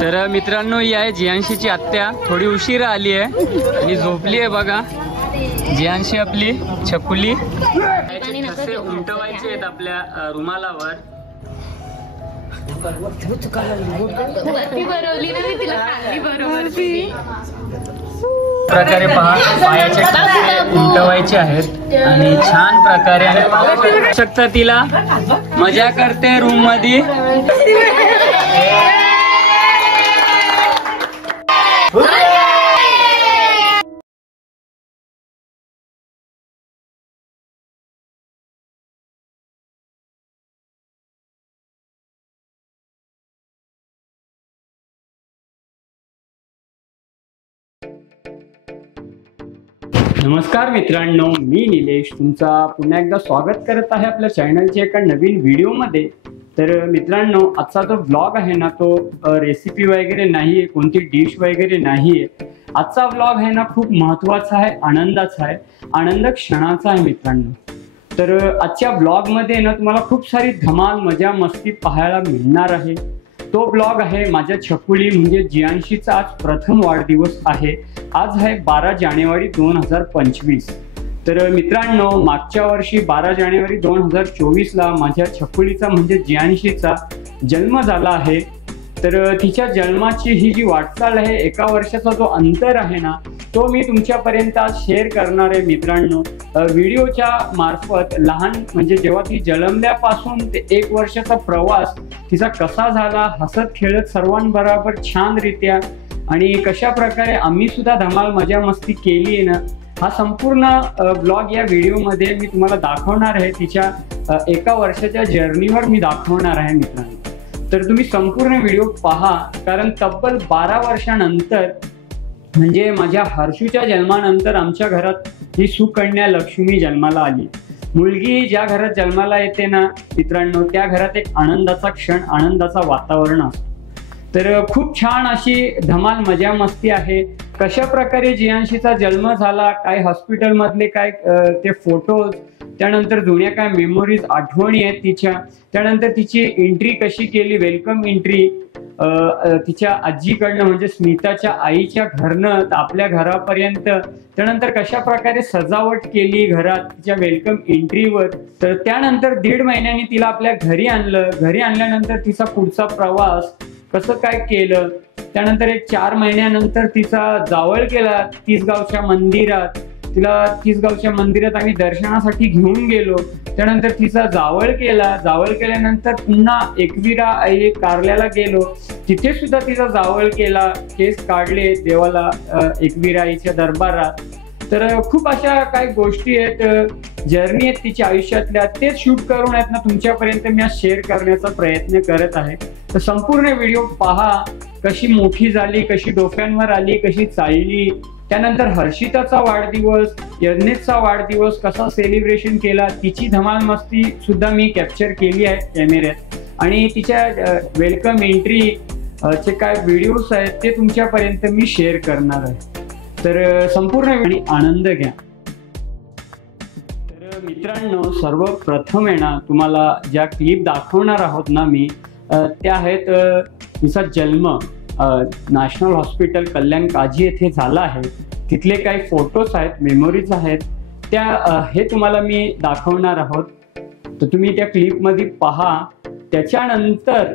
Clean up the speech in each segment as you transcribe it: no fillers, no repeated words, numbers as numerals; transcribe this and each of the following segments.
तर मित्रांनो, ही आहे जियांशीची आत्या. थोडी उशिरा आली आहे आणि झोपली आहे बघा. जियांशी आपली छकुली कसे उमटवायचे आहेत आपल्या रुमालावर. प्रकारे पहा, पायाचे उमटवायचे आहेत आणि छान प्रकारे आणि पाहू शकता तिला मजा करते रूम मध्ये. नमस्कार मित्रांनो, मी निलेश तुमचा पुन्हा एकदा स्वागत करत आहे आपल्या चॅनलच्या एका नवीन व्हिडिओमध्ये. तर मित्रांनो, आजचा जो व्लॉग आहे ना, तो रेसिपी वगैरे नाही आहे, कोणती डिश वगैरे नाही आहे. आजचा व्लॉग आहे ना, खूप महत्त्वाचा आहे, आनंदाचा आहे, आनंद क्षणाचा आहे मित्रांनो. तर आजच्या व्लॉगमध्ये ना तुम्हाला खूप सारी धमाल मजा मस्ती पाहायला मिळणार आहे. तो ब्लॉग आहे माझ्या छकुली म्हणजे जियांशीचा आज प्रथम वाढदिवस आहे. आज आहे 12 जानेवारी 2025. तर मित्रांनो, मागच्या वर्षी 12 जानेवारी 2024ला माझ्या छकुलीचा म्हणजे जियांशीचा जन्म झाला आहे. तर तिच्या जन्माची ही जी वाटचाल आहे, एका वर्षाचा जो अंतर आहे ना, तो मी तुमच्यापर्यंत आज शेअर करणार आहे मित्रांनो. व्हिडिओच्या मार्फत लहान म्हणजे जेव्हा ती जन्मल्यापासून ते 1 वर्षाचा प्रवास तिचा कसा झाला, हसत खेळत सर्वांबरोबर छानरित्या आणि कशा प्रकारे आम्ही सुद्धा धमाल मजा मस्ती केली आहे ना, हा संपूर्ण ब्लॉग या व्हिडिओमध्ये मी तुम्हाला दाखवणार आहे. तिच्या 1 वर्षाच्या जर्नीवर मी दाखवणार आहे मित्रांनो. तर तुम्ही संपूर्ण व्हिडिओ पहा, कारण तब्बल 12 वर्षानंतर म्हणजे माझ्या हर्षूच्या जन्मानंतर आमच्या घरात ही सुकन्या लक्ष्मी जन्माला आली. मुलगी ज्या घरात जन्माला येते ना मित्रांनो, त्या घरात एक आनंदाचा क्षण, आनंदाचा वातावरण असतो. तर खूप छान अशी धमाल मजा मस्ती आहे. कशा प्रकारे जियांशीचा जन्म झाला, काय हॉस्पिटलमधले काय ते फोटोज, त्यानंतर जुन्या काय मेमोरीज आठवणी आहेत तिच्या, त्यानंतर तिची एंट्री कशी केली, वेलकम एंट्री तिच्या आजीकडनं म्हणजे स्मिताच्या आईच्या घरनं आपल्या घरापर्यंत, त्यानंतर कशा प्रकारे सजावट केली घरात तिच्या वेलकम एंट्रीवर. तर त्यानंतर 1.5 महिन्यांनी तिला आपल्या घरी आणलं. घरी आणल्यानंतर तिचा पुढचा प्रवास कसं काय केलं, त्यानंतर एक 4 महिन्यानंतर तिचा जावळ केला तिसगावच्या मंदिरात. तिला तिसगावच्या मंदिरात आम्ही दर्शनासाठी घेऊन गेलो. त्यानंतर तिचा जावळ केला. जावळ केल्यानंतर पुन्हा एकविरा कारल्याला गेलो, तिथे सुद्धा तिचा जावळ केला, केस काढले देवाला एकविरा आईच्या दरबारात. तर खूप अशा काही गोष्टी आहेत, जर्नी आहेत तिच्या आयुष्यातल्या, तेच शूट करून आहेत ना तुमच्यापर्यंत मी आज शेअर करण्याचा प्रयत्न करत आहे. तर संपूर्ण व्हिडिओ पहा, कशी मोठी झाली, कशी डोक्यांवर आली, कशी चालली. त्यानंतर हर्षिताचा वाढदिवस, यज्ञेशचा वाढदिवस कसा सेलिब्रेशन केला, तिची धमाल मस्ती सुद्धा मी कॅप्चर केली आहे कॅमेऱ्यात. आणि तिच्या वेलकम एंट्री चे काय व्हिडिओज आहेत ते तुमच्यापर्यंत मी शेअर करणार आहे. तर संपूर्ण आणि आनंद घ्या. तर मित्रांनो, सर्वप्रथम आहे ना तुम्हाला ज्या क्लिप दाखवणार आहोत ना मी, त्या आहेत तिचा जन्म नॅशनल हॉस्पिटल कल्याण काजी येथे झाला आहे. तिथले काही फोटोज आहेत, मेमोरीज आहेत, त्या हे तुम्हाला मी दाखवणार आहोत. तर तुम्ही त्या क्लिपमध्ये पहा. त्याच्यानंतर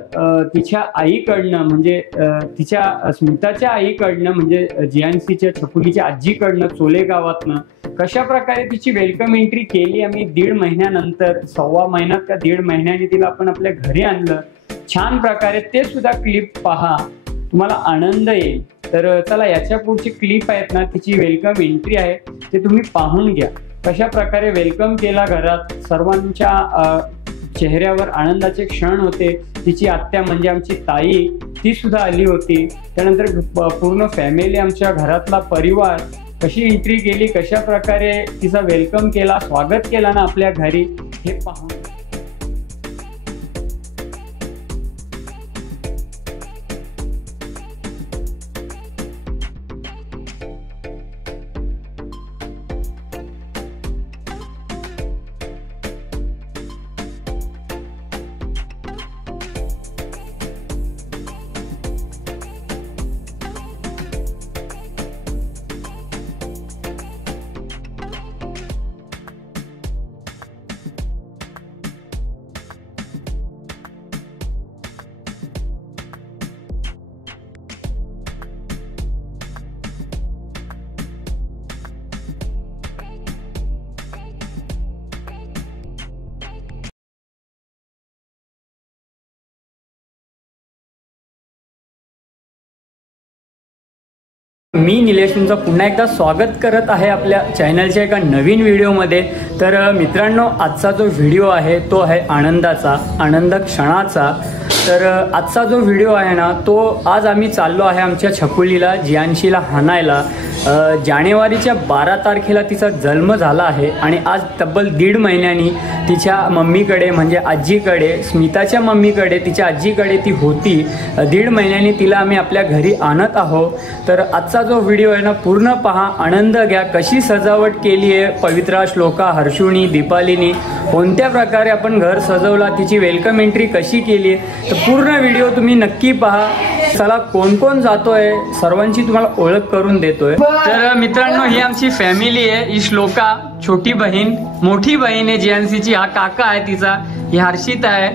तिच्या आईकडनं म्हणजे तिच्या स्मिताच्या आईकडनं म्हणजे जियांशीच्या छकुलीच्या आजीकडनं चोले गावातनं कशा प्रकारे तिची वेलकम एंट्री केली आम्ही 1.5 महिन्यानंतर. 1.25 महिन्यात का 1.5 महिन्याने तिला आपण आपल्या घरी आणलं छान प्रकारे. ते सुद्धा क्लिप पहा, तुम्हाला आनंद येईल. तर चला, याच्या पुढची क्लिप आहेत ना, तिची वेलकम एंट्री आहे, ते तुम्ही पाहून घ्या. कशा प्रकारे वेलकम केला घरात, सर्वांच्या चेहऱ्यावर आनंदाचे क्षण होते. तिची आत्या म्हणजे आमची ताई, ती सुद्धा आली होती. त्यानंतर पूर्ण फॅमिली, आमच्या घरातला परिवार कशी एंट्री केली, कशा प्रकारे तिचा वेलकम केला, स्वागत केला ना आपल्या घरी, हे पाहून. मी निलेश तुमचं पुन्हा एकदा स्वागत करत आहे आपल्या चॅनलच्या एका नवीन व्हिडिओमध्ये। तर मित्रांनो, आजचा जो व्हिडिओ आहे तो आहे आनंदाचा, आनंद क्षणाचा। तर आजचा जो व्हिडिओ आहे ना, तो आज आम्ही चाललो आहे आमच्या छकुलीला, जियांशीला हाणायला। जानेवारीच्या 12 तारखेला तिचा जन्म झाला आहे आणि आज तब्बल 1.5 महिन्यांनी तिच्या मम्मीकडे म्हणजे आजीकडे, स्मिताच्या मम्मीकडे, तिच्या आजीकडे ती होती। 1.5 महिन्यांनी तिला आम्ही आपल्या घरी आणत आहोत। तर आजचा जो व्हिडिओ आहे ना, पूर्ण पहा, आनंद घ्या। कशी सजावट केली आहे पवित्रा, श्लोका, हर्षुनी, दीपालीनी, कोणत्या प्रकारे आपण घर सजवला, तिची वेलकम एंट्री कशी केली आहे, तर पूर्ण व्हिडिओ तुम्ही नक्की पहा। चला, कोण कोण जातोय सर्वांची तुम्हाला ओळख करून देतोय। तर मित्रांनो, ही आमची फॅमिली आहे। ही श्लोका छोटी बहीण, मोठी बहीण आहे जियांशीची, हा काका आहे तिचा, ही हर्षिता आहे,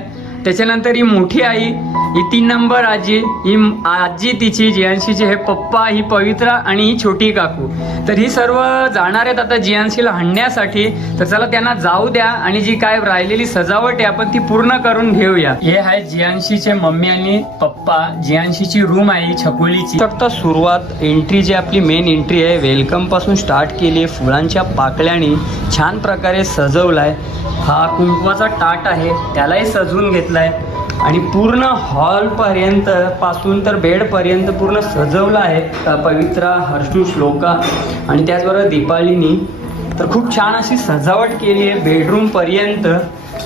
त्याच्यानंतर ही मोठी आई, ही 3 नंबर आजी, ही आजी तिची जियांशीची, हे पप्पा, ही पवित्रा आणि ही छोटी काकू। तर ही सर्व जाणार आहेत आता जियांशीला हाणण्यासाठी। तर चला त्यांना जाऊ द्या आणि जी काय राहिलेली सजावट आहे आपण ती पूर्ण करून घेऊया। हे आहे जियांशीचे मम्मी आणि पप्पा, जियांशीची रूम आहे छकुलीची। फक्त सुरुवात एंट्री जी आपली मेन एंट्री आहे, वेलकम पासून स्टार्ट केली आहे, फुलांच्या पाकळ्याने छान प्रकारे सजवलाय। हा कुंकवाचा ताट आहे, त्यालाही सजवून घेतलाय आणि पूर्ण हॉल पर्यंत पासून तर बेड पर्यंत पूर्ण सजवला आहे पवित्रा, हर्षू, श्लोका आणि त्याचबरोबर दीपालीनी। तर खूप छान अशी सजावट केली आहे बेडरूम पर्यंत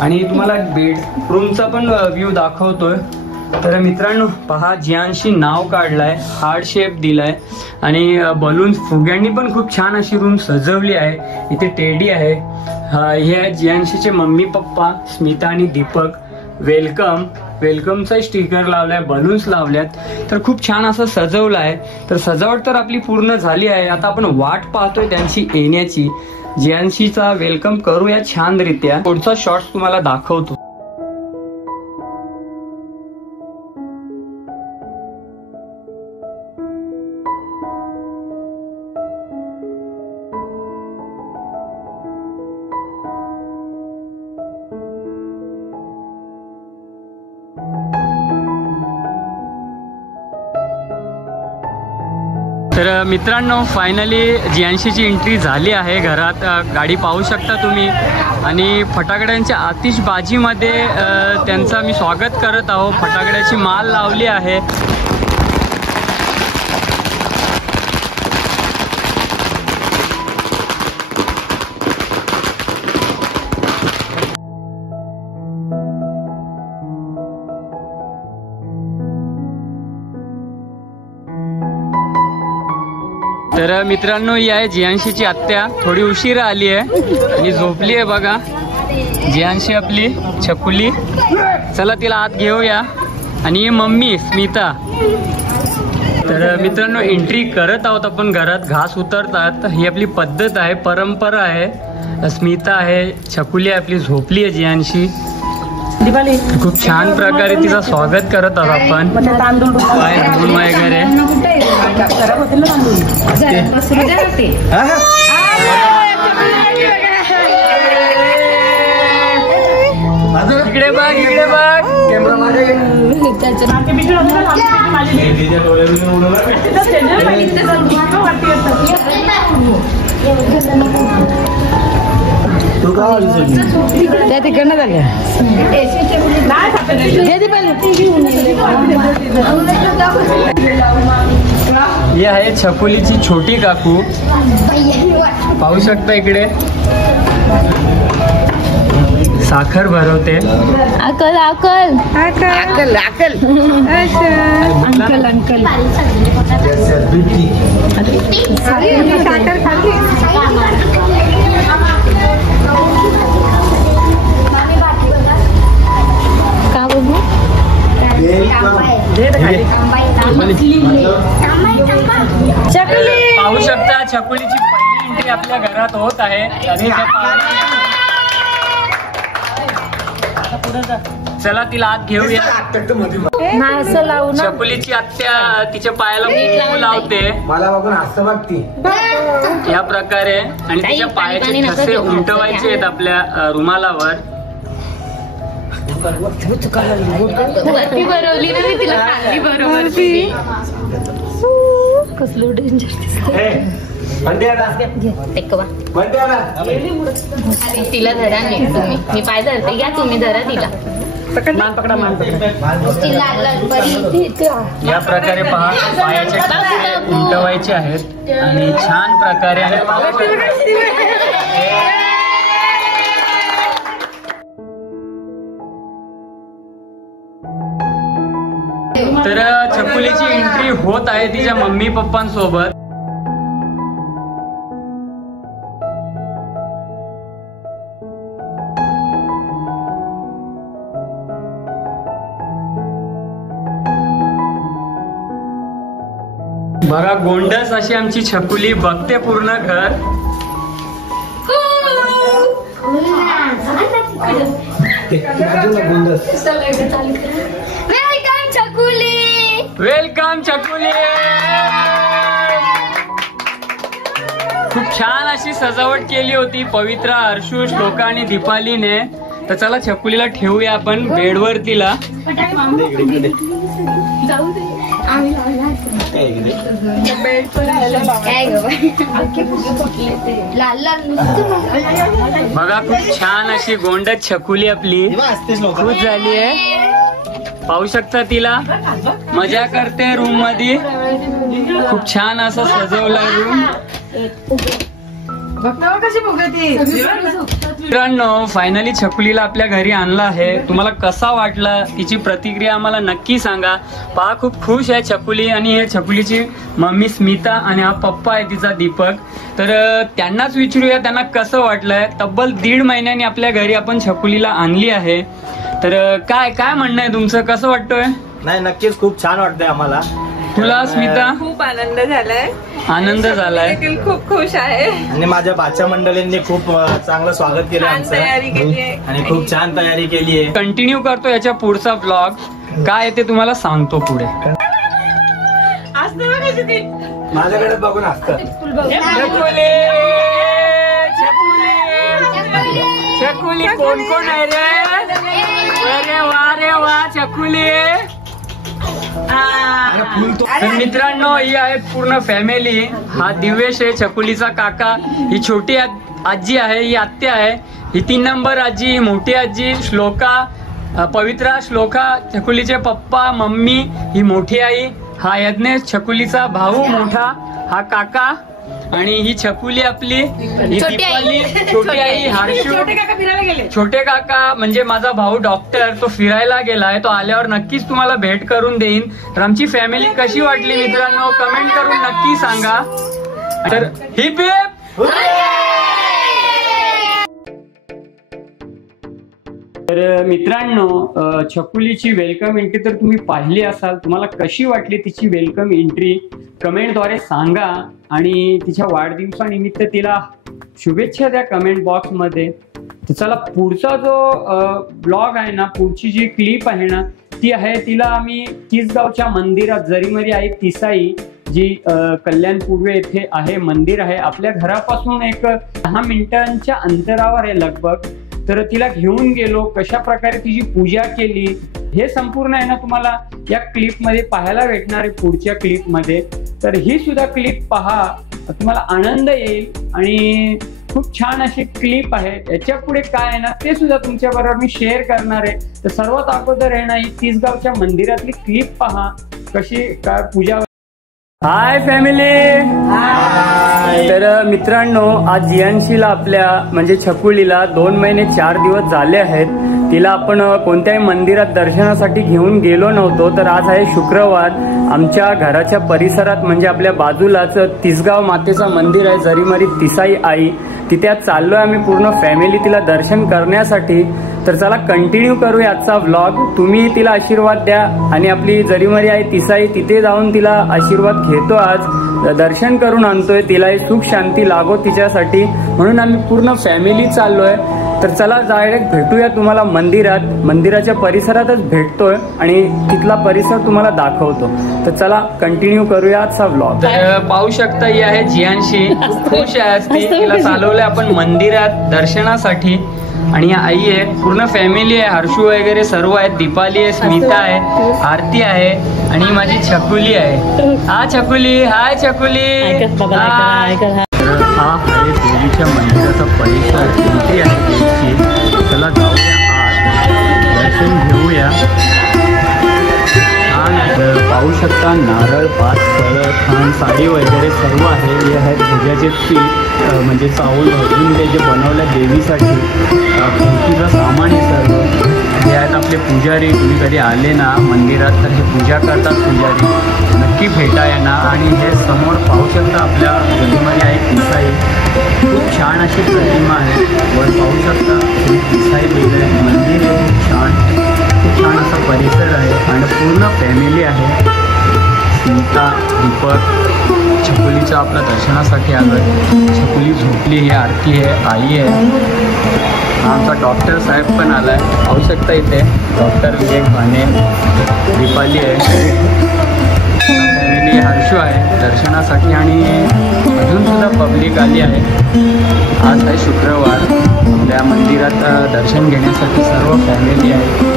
आणि तुम्हाला बेडरूमचा पण व्ह्यू दाखवतोय। तर मित्रांनो पहा, जियांशी नाव काढलाय, हार्ट शेप दिलाय आणि बलून्स, फुग्यांनी पण खूप छान अशी रूम सजवली आहे। इथे टेडी आहे, हे आहे जियांशीचे मम्मी पप्पा, स्मिता आणि दीपक। वेलकमचा स्टिकर लावलाय, बलून्स लावल्यात, तर खूप छान असं सजवलं आहे। तर सजावट तर आपली पूर्ण झाली आहे, आता आपण वाट पाहतोय त्यांची येण्याची। जियांशीचा वेलकम करूया छानरित्या, पुढचा शॉर्ट्स तुम्हाला दाखवतो। तर मित्रांनो, फायनली जियांशीची एंट्री झाली आहे घरात। गाडी पाहू शकता तुम्ही आणि फटाकड्यांच्या आतिषबाजीमध्ये त्यांचं मी स्वागत करत आहोत। फटाकड्याची माल लावली आहे। तर मित्रांनो, ही आहे जियांशीची आत्या, थोडी उशीर आली आहे आणि झोपली आहे बघा जियांशी आपली छकुली। चला तिला आत घेऊया। आणि मम्मी स्मिता। तर मित्रांनो, एंट्री करत आहोत आपण घरात, घास उतरतात, ही आपली पद्धत आहे, परंपरा आहे। स्मिता आहे, छकुली आहे आपली, झोपली आहे जियांशी। खूप छान प्रकारे तिचं स्वागत करत आहोत आपण, पाय धुवून वगैरे। इकडे बघ, इकडे बघ, तिकडनं झाले। ही आहे छकुलीची छोटी काकू, पाहू शकता इकडे साखर भरवते। अकल अकल अकल अकल अंकल अंकल साखर खाली। का बघू चकली पाहू शकता, छकुलीची पहिली एंट्री आपल्या घरात होत आहे आणि चला तिला आत घेऊया। छकुलीची आत्या तिच्या पायाला कुंकू लावते, मला बघून हसतं बघती या प्रकारे, आणि तिच्या पायाचे ठसे उमटवायचे आहेत आपल्या रुमालावर। भरवली ना मी तिला, खाली बरोबर कसलं डेंजर तिला धरा नाही तुम्ही, मी पाय धरते, घ्या तुम्ही धरा तिला. या प्रकारे पहा पायाचे टाके उलटवायचे आहेत आणि छान प्रकारे तर छकुलीची एंट्री होत आहे तिच्या मम्मी पप्पांसोबत. बघा गोंडस अशी आमची छकुली बघते पूर्ण घर. वेलकम छकुली. खूप छान अशी सजावट केली होती पवित्रा, हर्षू, श्लोका आणि दीपालीने. तर चला छकुलीला ठेवूया आपण बेडवर तिला. बघा खूप छान अशी गोंडस छकुली आपली खुश झाली आहे. पाहू शकता तिला, मजा करते रूम मध्ये. खूप छान असं सजवला रूम. मित्रांनो फायनली छकुलीला आपल्या घरी आणलं आहे. तुम्हाला कसा वाटला तिची प्रतिक्रिया आम्हाला नक्की सांगा. पहा खूप खुश आहे छकुली. आणि हे छकुलीची मम्मी स्मिता आणि हा पप्पा आहे तिचा दीपक. तर त्यांनाच विचारूया त्यांना कसं वाटलंय. तब्बल 1.5 महिन्यांनी आपल्या घरी आपण छकुलीला आणली आहे. तर काय काय म्हणणं आहे तुमचं, कसं वाटतोय? नाही नक्कीच खूप छान वाटतंय आम्हाला. तुला स्मिता? खूप आनंद झालाय. आनंद झालाय. खूप खुश आहे. आणि माझ्या बाच्या मंडळींनी खूप चांगलं स्वागत केलं आमचं, तयारी केली आहे आणि खूप छान तयारी केली आहे. कंटिन्यू करतो याच्या पुढचा ब्लॉग. काय ते तुम्हाला सांगतो पुढे. माझ्याकडे बघून असतं. छकुली कोण कोण आहे रे? अरे वा रे वा छकुली. तर मित्रांनो ही आहे पूर्ण फॅमिली. हा दिवेश आहे छकुलीचा काका. ही छोटी आजी आहे, ही आत्या आहे. ही 3 नंबर आजी, ही मोठी आजी श्लोका, पवित्रा, श्लोका छकुलीचे पप्पा, मम्मी, ही मोठी आई. हा यज्ञेश छकुलीचा भाऊ मोठा, हा काका. आणि ही छकुली आपली, ही दीपाली, छोटी आई, हर्षू. छोटे काका म्हणजे माझा भाऊ डॉक्टर, तो फिरायला गेलाय. तो आल्यावर नक्कीच तुम्हाला भेट करून देईन. तर आमची फॅमिली कशी वाटली मित्रांनो कमेंट करून नक्की सांगा. तर हिप हिप. तर मित्रांनो छकुलीची वेलकम एंट्री तर तुम्ही पाहिली असाल. तुम्हाला कशी वाटली तिची वेलकम एंट्री कमेंटद्वारे सांगा. आणि तिच्या वाढदिवसानिमित्त तिला शुभेच्छा द्या कमेंट बॉक्स मध्ये. तर चला पुढचा जो ब्लॉग आहे ना, पुढची जी क्लिप आहे ना ती आहे, तिला आम्ही तिसगावच्या मंदिरात, जरीमरी आहे तिसाई, जी कल्याण पूर्व येथे आहे मंदिर आहे. आपल्या घरापासून एक 10 मिनिटांच्या अंतरावर आहे लगभग. तर तिला घेऊन गेलो, कशा प्रकारे तिची पूजा केली हे संपूर्ण आहे ना तुम्हाला या क्लिप मध्ये पाहायला भेटणार आहे पुढच्या क्लिप मध्ये. तर ही सुद्धा क्लिप पहा, तुम्हाला आनंद येईल. आणि खूप छान अशी क्लिप आहे. याच्या पुढे काय आहे ना ते सुद्धा तुमच्या बरोबर मी शेअर करणार आहे. तर सर्वात अगोदर आहे ना ही तिसगावच्या मंदिरातली क्लिप पहा, कशी काय पूजा. Hi family. तर मित्रांनो आज जियांशीला आपल्या म्हणजे छकुलीला 2 महिने 4 दिवस झाले आहेत. तिला आपण कोणत्याही मंदिरात दर्शनासाठी घेऊन गेलो नव्हतो. तर आज आहे शुक्रवार. आमच्या घराच्या परिसरात म्हणजे आपल्या बाजूलाच तिसगाव मातेचं मंदिर आहे, जरीमरी तिसाई आई. तिथे आज चाललोय आम्ही पूर्ण फॅमिली तिला दर्शन करण्यासाठी. तर चला कंटिन्यू करूया आजचा व्लॉग. तुम्ही तिला आशीर्वाद द्या. आणि आपली जरीमरी आई तिसाई तिथे जाऊन तिला आशीर्वाद घेतो. आज दर्शन करून आणतोय. तिला सुख शांती लागो तिच्यासाठी म्हणून आम्ही पूर्ण फॅमिली चाललोय. तर चला डायरेक्ट भेटूया तुम्हाला मंदिरात. मंदिराच्या परिसरातच भेटतोय आणि तिथला परिसर तुम्हाला दाखवतो. तर चला कंटिन्यू करूया आजचा व्लॉग. तर पाहू शकता ही आहे जियांशी, खूप खुश आहे. तिला चालवलंय आपण मंदिरात दर्शनासाठी. आणि आई आहे, पूर्ण फॅमिली आहे, हर्षू वगैरे सर्व आहेत, दीपाली आहे, स्मिता आहे, आरती आहे आणि माझी छकुली आहे. हा छकुली, हाय छकुली. हाय. तर हा आहे देवीच्या मंदिराचा परिसर. किती आहे देवीची, चला जाऊया आत, दर्शन घेऊया. पाहू शकता नारळ, पाच फळं, छान साडी वगैरे सर्व आहे. हे आहेत पूजाचे पीठ, म्हणजे चावल भाजून ते जे बनवलं देवीसाठी, पूजेचं सामान हे सर्व. हे आहेत आपले पुजारी. तुम्ही कधी आले ना मंदिरात तर हे पूजा करतात पुजारी, नक्की भेटा यांना. आणि हे समोर पाहू शकता आपल्या गलीमध्ये आहे पिसाई, खूप छान अशी प्रतिमा आहे. वर पाहू शकता ही पिसाई वेगळे मंदिर आहे, खूप छान असा परिसर आहे आणि पूर्ण फॅमिली आहे. स्मिता, दीपक, छकुलीचा आपल्या दर्शनासाठी आलं. छकुली झोपली, ही आरती आहे, आई आहे. आमचा डॉक्टर साहेब पण आला आहे, पाहू शकता इथे डॉक्टर विवेक भाने. दीपाली आहे, फॅमिली हर्षू आहे दर्शनासाठी आणि अजूनसुद्धा पब्लिक आली आहे. आज आहे शुक्रवार, आपल्या मंदिरात दर्शन घेण्यासाठी सर्व फॅमिली आहे.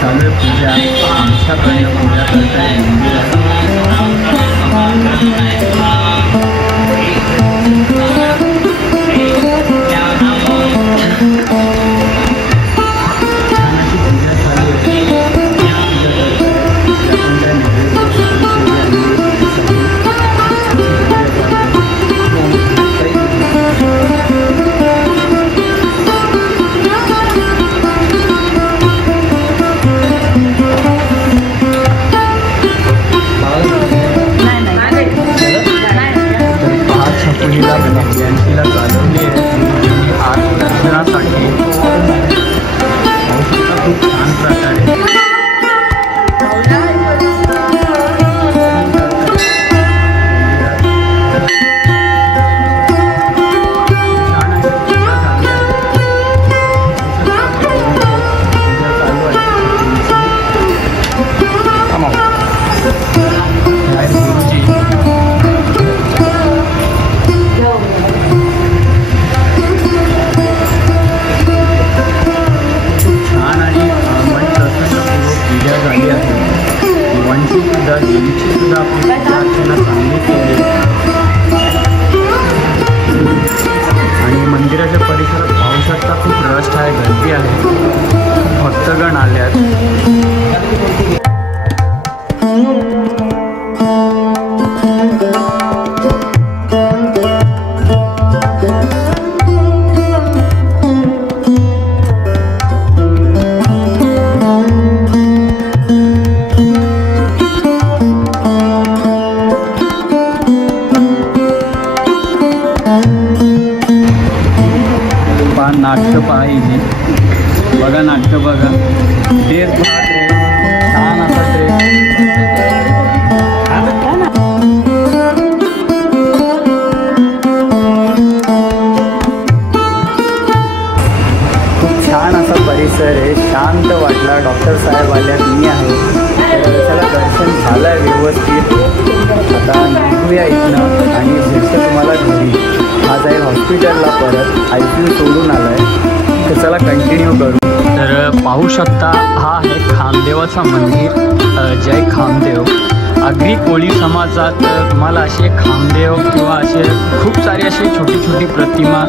चालू आहे पूजा, आमच्याकडे पूजा करताय मंदिरात. यांचीला चालवली आहे आज दर्शनासाठी. खूप छान प्रकारे आणि मंदिराच्या परिसरात पाहू शकता खूप रश आहे, गर्दी आहे, भक्तगण आले आहेत. नाट्य पाहिजे बघा, नाट्य बघा. ड्रेस बघा, ड्रेस छान असा ड्रेस. खूप छान असा परिसर आहे, शांत वाटला. डॉक्टर साहेब आल्या, मी आहे, त्याला दर्शन झालं आहे व्यवस्थित. आता निघूया इथनं आणि भेटतो तुम्हाला घरी. आज आहे हॉस्पिटलला, परत ICU सोडून आला आहे, तर चला कंटिन्यू करू. तर पाहू शकता हा आहे खामदेवाचा मंदिर. जय खामदेव. आगरी कोळी समाजात तुम्हाला असे खामदेव किंवा असे खूप सारे असे छोटी छोटी प्रतिमा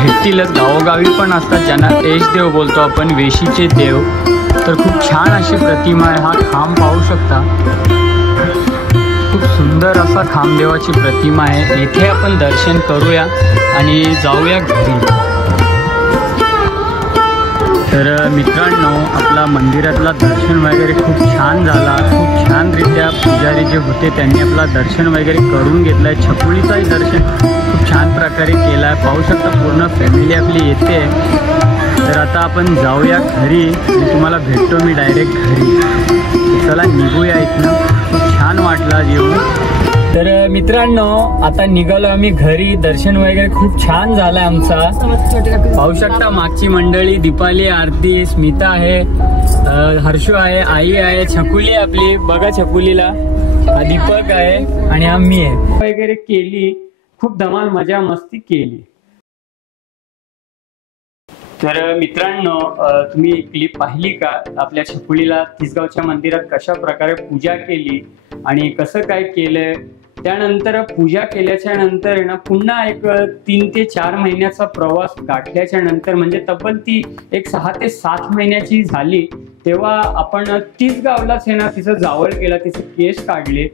भेटतीलच. गावोगावी पण असतात, ज्यांना देव बोलतो आपण, वेशीचे देव. तर खूप छान अशी प्रतिमा आहे. हा खांब पाहू शकता, खूप सुंदर असा खामदेवाची प्रतिमा आहे. येथे आपण दर्शन करूया आणि जाऊया घरी. तर मित्रांनो, आपला मंदिरातला दर्शन वगैरे खूप छान झाला. खूप छानरित्या पुजारी जे होते त्यांनी आपला दर्शन वगैरे करून घेतलं आहे. छकुलीचाही दर्शन खूप छान प्रकारे केला आहे. पाहू शकता पूर्ण फॅमिली आपली येते. तर आता आपण जाऊया घरी आणि तुम्हाला भेटतो मी डायरेक्ट घरी. चला निघूया इथनं. खूप छान वाटला येऊन. तर मित्रांनो, आता निघालो आम्ही घरी. दर्शन वगैरे खूप छान झालं आमचा. पाहू शकता मागची मंडळी, दीपाली, आरती, स्मिता आहे, हर्षू आहे, आई आहे, छकुली आपली बघा, छकुलीला, दीपक आहे आणि आम्ही आहे वगैरे केली. खूप धमाल मजा मस्ती केली। तर मित्रांनो, तुम्ही क्लिप पाहिली का? आपल्या छकुलीला तिसगावच्या मंदिरात कशा प्रकारे पूजा केली आणि कसं काय केलंय। त्यानंतर पूजा केल्याच्या नंतर ना पुन्हा एक 3 ते 4 महिन्याचा प्रवास गाठल्याच्या नंतर म्हणजे तब्बल ती एक 6 ते 7 महिन्याची झाली तेव्हा आपण तिसगावलाच आहे ना तिचं जावळ केला, तिचे केस काढले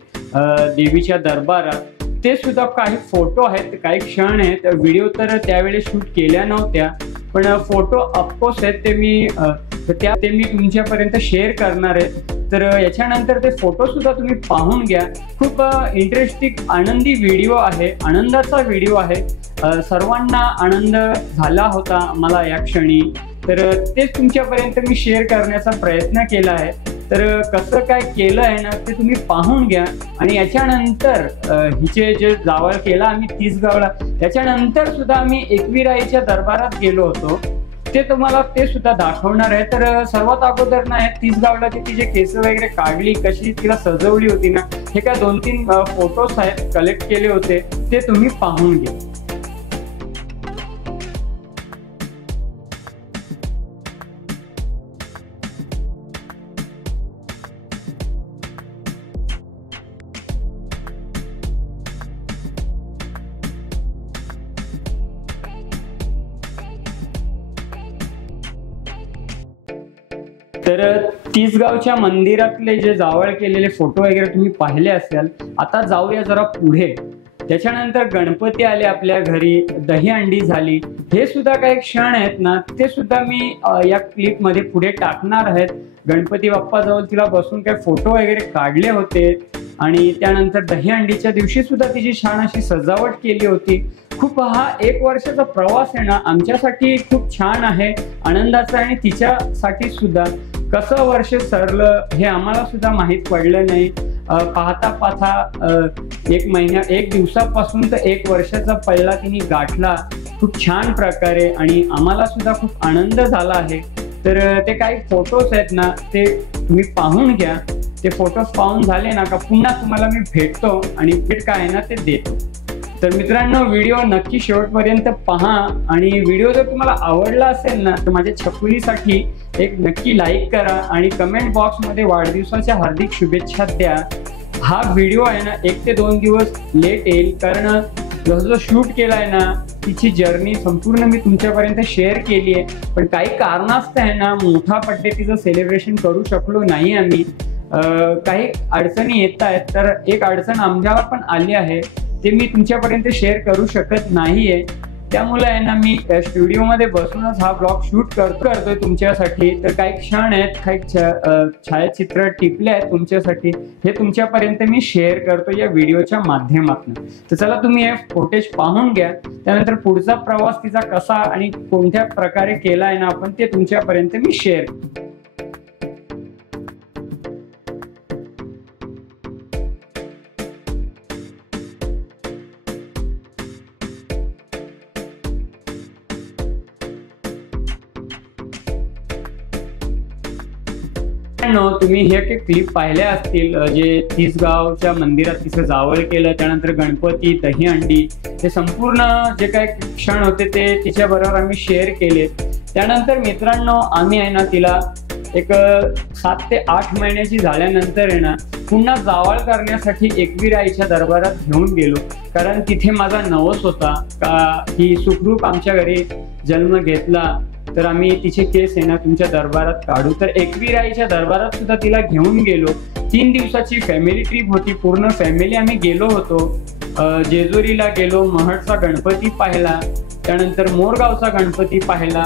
देवीच्या दरबारात। ते सुद्धा काही फोटो आहेत, काही क्षण आहेत, व्हिडिओ तर त्यावेळेस शूट केल्या नव्हत्या पण फोटो ऑफकोर्स आहेत ते मी तुमच्यापर्यंत शेअर करणार आहे। तर याच्यानंतर ते फोटो सुद्धा तुम्ही पाहून घ्या। खूप इंटरेस्टिंग आनंदी व्हिडिओ आहे, आनंदाचा व्हिडिओ आहे, सर्वांना आनंद झाला होता मला या क्षणी। तर तेच तुमच्यापर्यंत मी शेअर करण्याचा प्रयत्न केला आहे। तर कसं काय केलं आहे ना ते तुम्ही पाहून घ्या आणि याच्यानंतर हिचे जे जावळ केला आम्ही तिसगावला, त्याच्यानंतर सुद्धा आम्ही एकविराईच्या दरबारात गेलो होतो, ते तुम्हाला ते सुद्धा दाखवणार आहे। तर सर्वात अगोदर ना तिसगावला तिचे केस वगैरे काढली, कशी तिला सजवली होती ना, हे काय 2-3 फोटोज आहेत कलेक्ट केले होते, ते तुम्ही पाहून घ्या। तर तिसगावच्या मंदिरातले जे जावळ केलेले फोटो वगैरे तुम्ही पाहिले असेल। आता जाऊया जरा पुढे। त्याच्यानंतर गणपती आले आपल्या घरी, दहीहंडी झाली, हे सुद्धा काही क्षण आहेत ना ते सुद्धा मी या क्लिप मध्ये पुढे टाकणार आहेत। गणपती बाप्पा जवळ तिला बसून काही फोटो वगैरे काढले होते आणि त्यानंतर दहीहंडीच्या दिवशी सुद्धा तिची छान अशी सजावट केली होती। खूप हा 1 वर्षाचा प्रवास आहे ना आमच्यासाठी खूप छान आहे, आनंदाचा, आणि तिच्यासाठी सुद्धा कसं वर्ष सरलं हे आम्हाला सुद्धा माहीत पडलं नाही। पाहता पाहता 1 दिवसापासून तर 1 वर्षाचा पल्ला तिने गाठला खूप छान प्रकारे आणि आम्हाला सुद्धा खूप आनंद झाला आहे। तर ते काही फोटोज आहेत ना ते तुम्ही पाहून घ्या। ते फोटोज पाहून झाले ना का पुन्हा तुम्हाला मी भेटतो आणि भेट काय ना ते देतो। तर मित्रांनो, व्हिडिओ नक्की शेवटपर्यंत पहा आणि व्हिडिओ जर तुम्हाला आवडला असेल ना तर माझ्या छकुलीसाठी एक नक्की लाईक करा आणि कमेंट बॉक्समध्ये वाढदिवसाच्या हार्दिक शुभेच्छा द्या। हा व्हिडिओ आहे ना 1 ते 2 दिवस लेट येईल कारण जो शूट केलाय ना तिची जर्नी संपूर्ण मी तुमच्यापर्यंत शेअर केली आहे, पण काही कारणास्तव आहे ना मोठा पद्धतीचं सेलिब्रेशन करू शकलो नाही आम्ही। काही अडचणी येत आहेत, तर एक अडचण आमच्याला पण आली आहे, ते मी तुमच्यापर्यंत शेअर करू शकत नाहीये। त्यामुळे आहे ना मी स्टुडिओमध्ये बसूनच हा ब्लॉग शूट करतोय तुमच्यासाठी। तर काही क्षण आहेत, काही छायाचित्र टिपले आहेत तुमच्यासाठी, हे तुमच्यापर्यंत मी शेअर करतो या व्हिडिओच्या माध्यमातून। तर चला तुम्ही हे फुटेज पाहून घ्या, त्यानंतर पुढचा प्रवास तिचा कसा आणि कोणत्या प्रकारे केला आहे ना आपण ते तुमच्यापर्यंत मी शेअर करतो। तुम्ही हे क्लिप पाहिले असतील जे तिसगावच्या मंदिरात तिचं जावळ केलं, त्यानंतर गणपती, दहीहंडी, हे संपूर्ण जे काही क्षण होते ते तिच्या बरोबर आम्ही शेअर केले। त्यानंतर मित्रांनो आम्ही आहे ना तिला एक 7 ते 8 महिन्याची झाल्यानंतर आहे ना पुन्हा जावळ करण्यासाठी एकविराईच्या दरबारात घेऊन गेलो, कारण तिथे माझा नवस होता का ही सुखरूप आमच्या घरी जन्म घेतला तर आम्ही तिचे केस आहे ना तुमच्या दरबारात काढू। तर एकविराईच्या दरबारात सुद्धा तिला घेऊन गेलो। 3 दिवसाची फॅमिली ट्रिप होती, पूर्ण फॅमिली आम्ही गेलो होतो। जेजुरीला गेलो, महडचा गणपती पाहिला, त्यानंतर मोरगावचा गणपती पाहिला,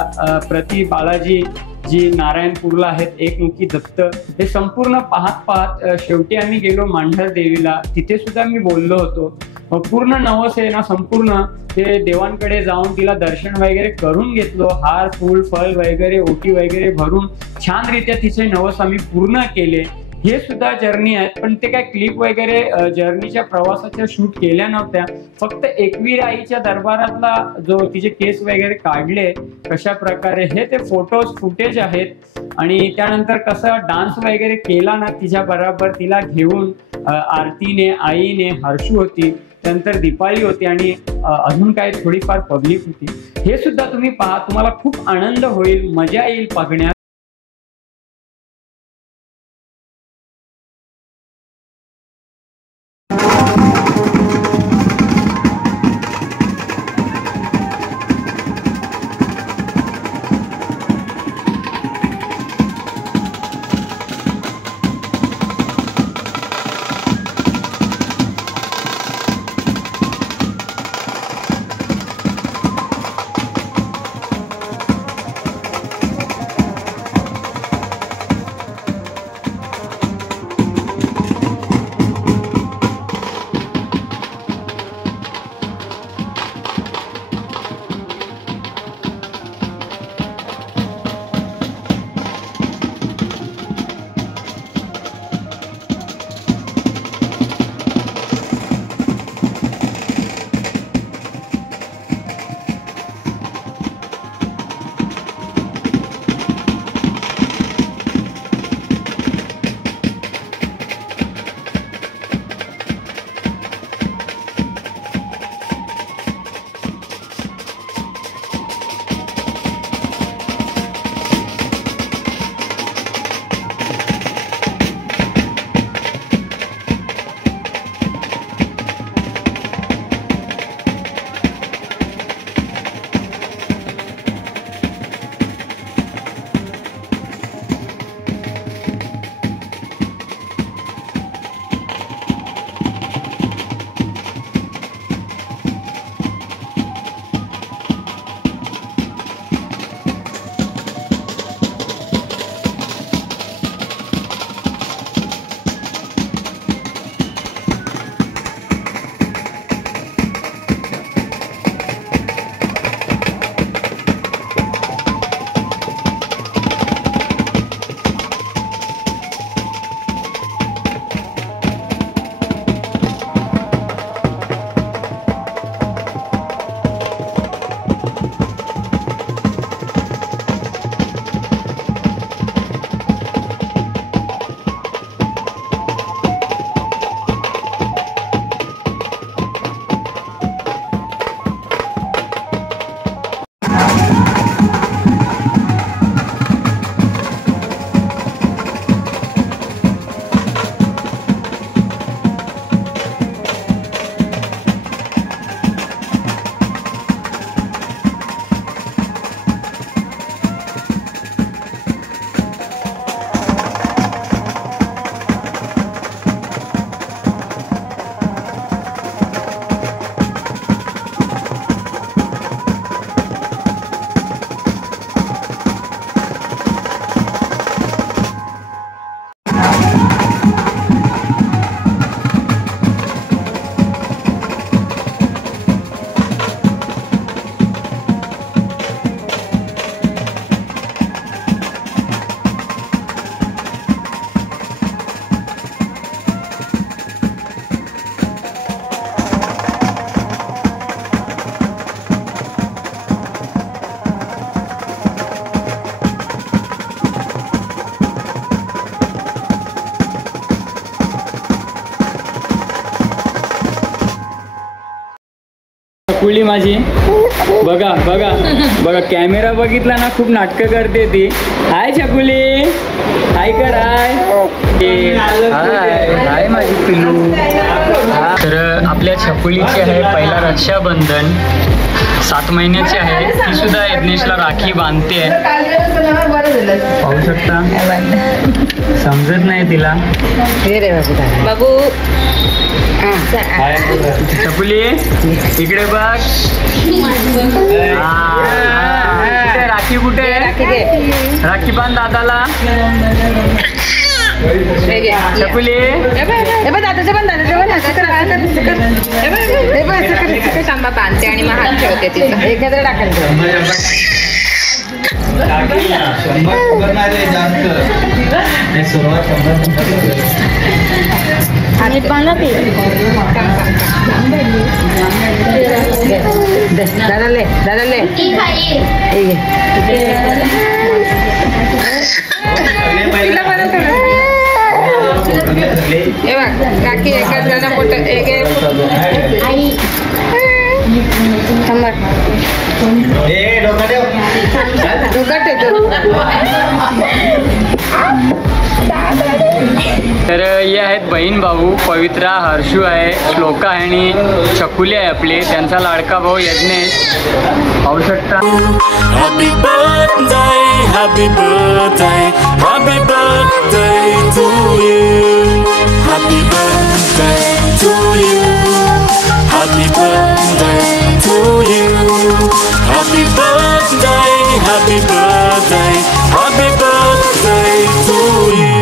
प्रति बालाजी जी नारायणपूरला आहेत, एकमुखी दत्त, हे संपूर्ण पाहत शेवटी आम्ही गेलो मांढर देवीला, तिथे सुद्धा मी बोललो होतो। पूर्ण नवस आहे ना संपूर्ण ते देवांकडे जाऊन तिला दर्शन वगैरे करून घेतलो, हार फूल फल वगैरे ओटी वगैरे भरून छान रित्या तिचे नवस आम्ही पूर्ण केले। हे सुद्धा जर्नी आहेत, पण ते काय क्लिप वगैरे जर्नीच्या प्रवासाच्या शूट केल्या नव्हत्या, फक्त एकविराईच्या दरबारातला जो तिचे केस वगैरे काढले कशा प्रकारे हे ते फोटोज फुटेज आहेत। आणि त्यानंतर कसा डान्स वगैरे केला ना तिच्या बरोबर तिला घेऊन, आरतीने, आईने, हर्षू होती, त्यानंतर दिपाळी होती आणि अजून काय थोडीफार पब्लिक होती. हे सुद्धा तुम्ही पहा, तुम्हाला खूप आनंद होईल, मजा येईल बघण्यात. छकुली माझी बघा बघा बघा, कॅमेरा बघितला ना, खूप नाटकं करते ती. हाय छकुली, हाय कर, हाय माझी पिल्लू. तर आपल्या छकुलीची आहे पहिला रक्षाबंधन, 7 महिन्याची आहे. ती सुद्धा यज्ञेशला राखी बांधते. पाहू शकता, समजत नाही तिला. बाबू छकुली इकडे बघ. राखी कुठे? राखी बांध दादाला. छकुली सांबा बांधते आणि मग हात ठेवते तिचं. एकत्र टाकायचं. दादाले दादाले हे बघ काकी एकाच जण फोटो तर हे आहेत बहीण भाऊ, पवित्रा, हर्षू आहे, श्लोका आहे आणि चकुली आहे आपली, त्यांचा लाडका भाऊ यज्ञेश. पाहू शकता. Happy birthday, happy birthday, happy birthday to you. Happy birthday to you. Happy birthday to you. Happy birthday, happy birthday, happy birthday to you.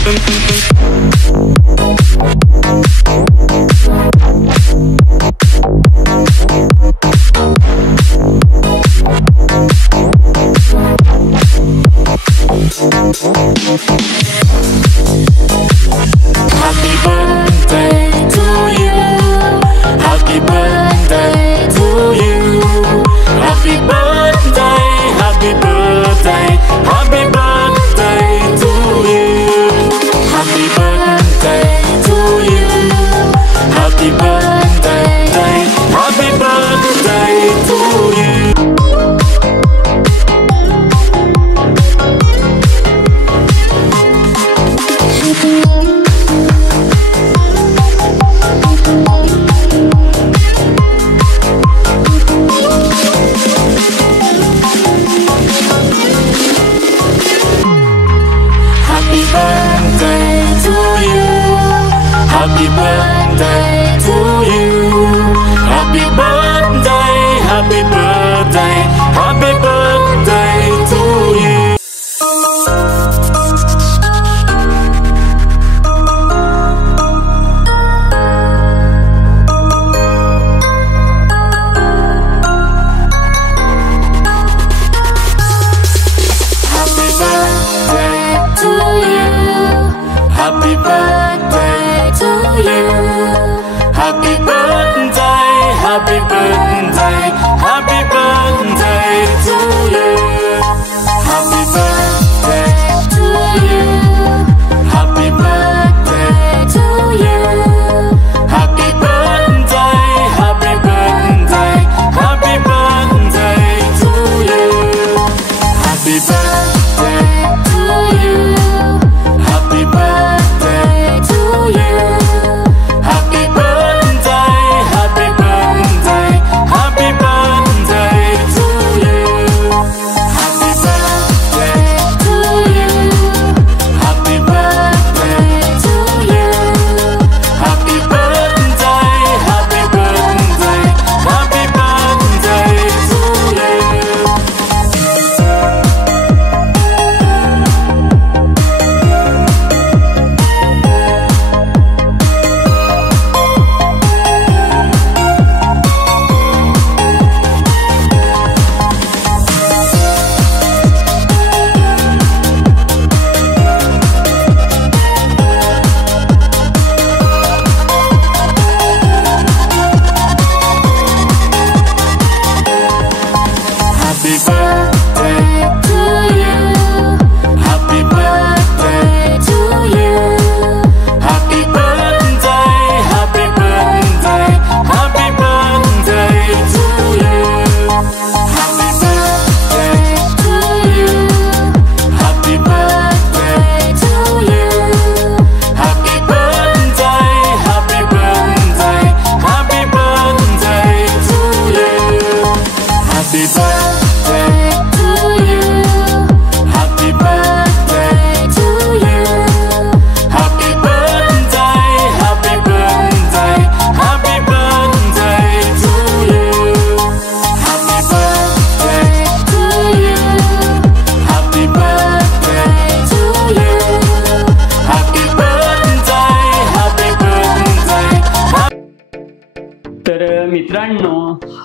Happy birthday to you. Happy birthday to you. Happy birthday, happy birthday, happy birthday to you. Happy birthday to you. Happy birthday, happy birthday to you. Happy birthday to you. Happy birthday to you. Happy birthday, happy birthday, happy birthday to you. Happy birthday to you. Happy birthday to you. Happy birthday, happy birthday, happy birthday to you. Happy birthday to you. Happy birthday to you. Happy birthday, happy birthday, happy birthday to you. Happy birthday to you. Happy birthday to you. Happy birthday, happy birthday, happy birthday to you. Happy birthday to you. Happy birthday to you. Happy birthday, happy birthday, happy birthday to you. Happy birthday to you. Happy birthday to you. Happy birthday, happy birthday, happy birthday to you. Happy birthday to you. Happy birthday to you. Happy birthday, happy birthday, happy birthday to you. Happy birthday to you. Happy birthday to you. Happy birthday, happy birthday, happy birthday to you. Happy birthday to you. Happy birthday to you. Happy birthday, happy birthday. तर मित्रांनो,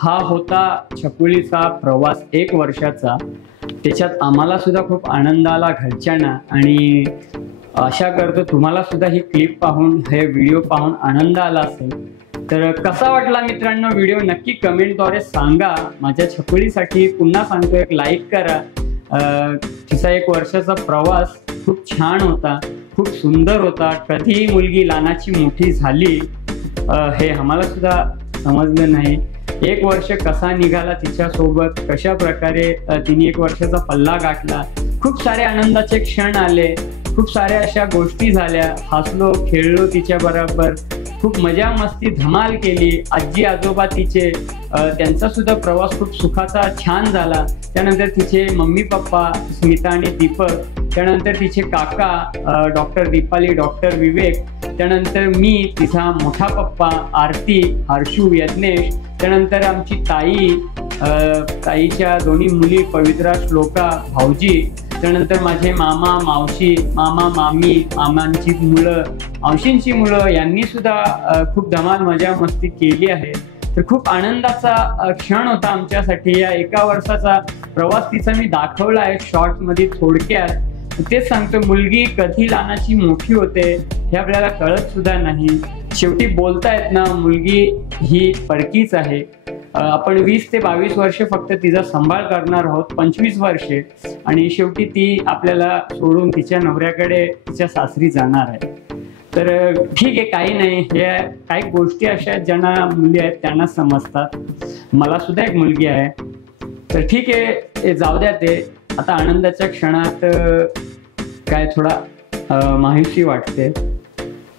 हा होता छकुलीचा प्रवास 1 वर्षाचा. त्याच्यात आम्हाला सुद्धा खूप आनंद आला घरच्यांना, आणि आशा करतो तुम्हाला सुद्धा ही क्लिप पाहून, हे व्हिडिओ पाहून आनंद आला असेल. तर कसा वाटला मित्रांनो व्हिडिओ नक्की कमेंटद्वारे सांगा. माझ्या छकुलीसाठी पुन्हा सांगतो, एक लाईक करा. तिचा 1 वर्षाचा प्रवास खूप छान होता. खूप सुंदर होता. कधी मुलगी लहानाची मोठी झाली हे आम्हाला सुद्धा समजलं नाही. 1 वर्ष कसा निघाला तिच्यासोबत, कशा प्रकारे तिने 1 वर्षाचा पल्ला गाठला. खूप सारे आनंदाचे क्षण आले, खूप साऱ्या अशा गोष्टी झाल्या. हसलो खेळलो तिच्या बरोबर, खूप मजा मस्ती धमाल केली. आजी आजोबा तिचे त्यांचा सुद्धा प्रवास खूप सुखाचा छान झाला. त्यानंतर तिचे मम्मी पप्पा स्मिता आणि दीपक, त्यानंतर तिचे काका डॉक्टर दीपाली, डॉक्टर विवेक, त्यानंतर मी, तिचा मोठा पप्पा आरती, हर्षू, यज्ञेश, त्यानंतर आमची ताईच्या दोन्ही मुली पवित्रा, श्लोका, भाऊजी, त्यानंतर माझे मामा मावशी, मामा मामी, मामांची मुलं, मावशींची मुलं यांनी सुद्धा खूप धमाल मजा मस्ती केली आहे. तर खूप आनंदाचा क्षण होता आमच्यासाठी. या 1 वर्षाचा प्रवास तिचा मी दाखवला आहे शॉर्टमध्ये थोडक्यात. तेच सांगतो, मुलगी कधी लहानाची मोठी होते हे आपल्याला कळत सुद्धा नाही. शेवटी बोलतायत ना, मुलगी ही परकीच आहे. आपण 20 ते 22 वर्ष फक्त तिचा सांभाळ करणार आहोत, 25 वर्षे, आणि शेवटी ती आपल्याला सोडून तिच्या नवऱ्याकडे तिच्या सासरी जाणार आहे. तर ठीक आहे, काही नाही, हे काही गोष्टी अशा आहेत ज्यांना मुली आहेत त्यांना समजतात. मला सुद्धा एक मुलगी आहे. तर ठीक आहे, जाऊ द्या ते. आता आनंदाच्या क्षणात काय थोडा माहिती वाटते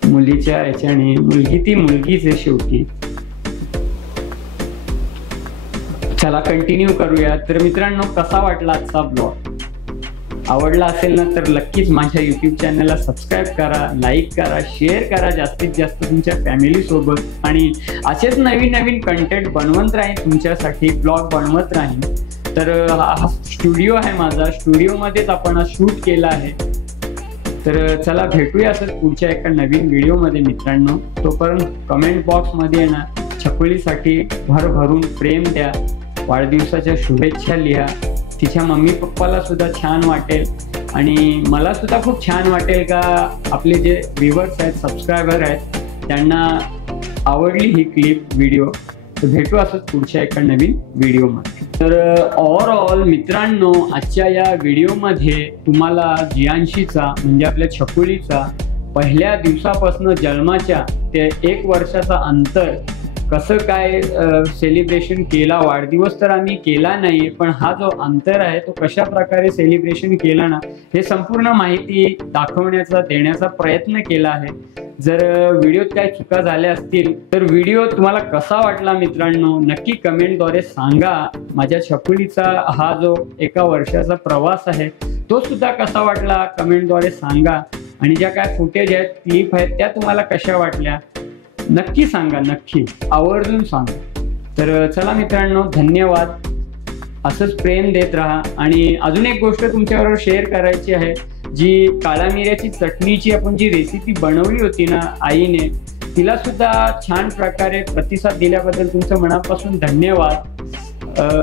मुलीच्या याच्याने. मुलगी ती मुलगीच आहे शेवटी. चला कंटिन्यू करूया. तर मित्रांनो, कसा वाटला आजचा ब्लॉग? आवडला असेल ना तर नक्कीच माझ्या यूट्यूब चॅनलला सबस्क्राईब करा, लाईक करा, शेअर करा जास्तीत जास्त तुमच्या फॅमिली सोबत. आणि असेच नवीन नवीन कंटेंट बनवत राहीन तुमच्यासाठी, ब्लॉग बनवत राहीन. तर हा स्टुडिओ आहे माझा, स्टुडिओमध्येच आपण शूट केला आहे. तर चला भेटूया असंच पुढच्या एका नवीन व्हिडिओमध्ये मित्रांनो. तोपर्यंत कमेंट बॉक्समध्ये ना छकुलीसाठी भरभरून प्रेम द्या, वाढदिवसाच्या शुभेच्छा लिहा. तिच्या मम्मी पप्पाला सुद्धा छान वाटेल आणि मला सुद्धा खूप छान वाटेल का आपले जे व्ह्युअर्स आहेत, सबस्क्रायबर आहेत, त्यांना आवडली ही क्लिप, व्हिडिओ. तर भेटू असंच पुढच्या एका नवीन व्हिडिओमध्ये. तर ओव्हरऑल मित्रांनो, आजच्या या व्हिडिओमध्ये तुम्हाला जियांशीचा म्हणजे आपल्या छकुलीचा पहिल्या दिवसापासून जन्माच्या ते 1 वर्षाचा अंतर कसं काय सेलिब्रेशन केला. वाढदिवस तर आम्ही केला नाही, पण हा जो अंतर आहे तो कशा प्रकारे सेलिब्रेशन केला ना, हे संपूर्ण माहिती दाखवण्याचा, देण्याचा प्रयत्न केला आहे. जर व्हिडिओत काही चुका झाल्या असतील तर व्हिडिओ तुम्हाला कसा वाटला मित्रांनो नक्की कमेंटद्वारे सांगा. माझ्या छकुलीचा हा जो 1 वर्षाचा प्रवास आहे तो सुद्धा कसा वाटला कमेंटद्वारे सांगा. आणि ज्या काय फुटेज आहेत, क्लिप आहेत, त्या तुम्हाला कशा वाटल्या नक्की सांगा, नक्की आवर्जून सांगा. तर चला मित्रांनो, धन्यवाद. असंच प्रेम देत राहा. आणि अजून एक गोष्ट तुमच्याबरोबर शेअर करायची आहे. जी काळ्या मिऱ्याची चटणीची आपण जी रेसिपी बनवली होती ना आईने, तिला सुद्धा छान प्रकारे प्रतिसाद दिल्याबद्दल तुमचं मनापासून धन्यवाद.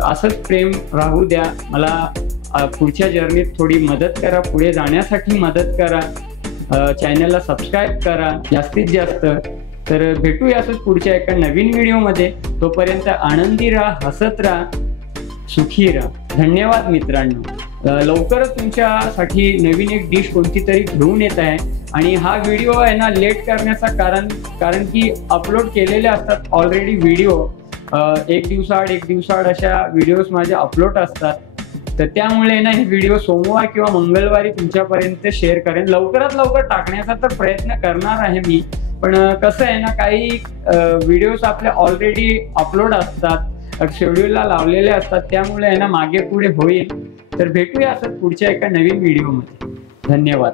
असंच प्रेम राहू द्या. मला पुढच्या जर्नीत थोडी मदत करा, पुढे जाण्यासाठी मदत करा. चॅनलला सबस्क्राईब करा जास्तीत जास्त. तर भेटूया असंच पुढच्या एका नवीन व्हिडिओमध्ये. तोपर्यंत आनंदी राहा, हसत राहा, सुखी राहा. धन्यवाद मित्रांनो. लवकरच तुमच्यासाठी नवीन एक डिश कोणती तरी घेऊन येत आहे. आणि हा व्हिडिओ आहे ना लेट करण्याचा कारण की अपलोड केलेले असतात ऑलरेडी व्हिडिओ. 1 दिवसाआड अशा व्हिडिओज माझे अपलोड असतात. तर त्यामुळे ना हे व्हिडिओ सोमवार किंवा मंगळवारी तुमच्यापर्यंत शेअर करेन. लवकरात लवकर टाकण्याचा तर प्रयत्न करणार आहे मी. पण कसं आहे ना, काही व्हिडिओज आपले ऑलरेडी अपलोड असतात, शेड्यूलला लावलेले असतात, त्यामुळे आहे ना मागे पुढे होईल. तर भेटूया असं पुढच्या एका नवीन व्हिडिओमध्ये. धन्यवाद.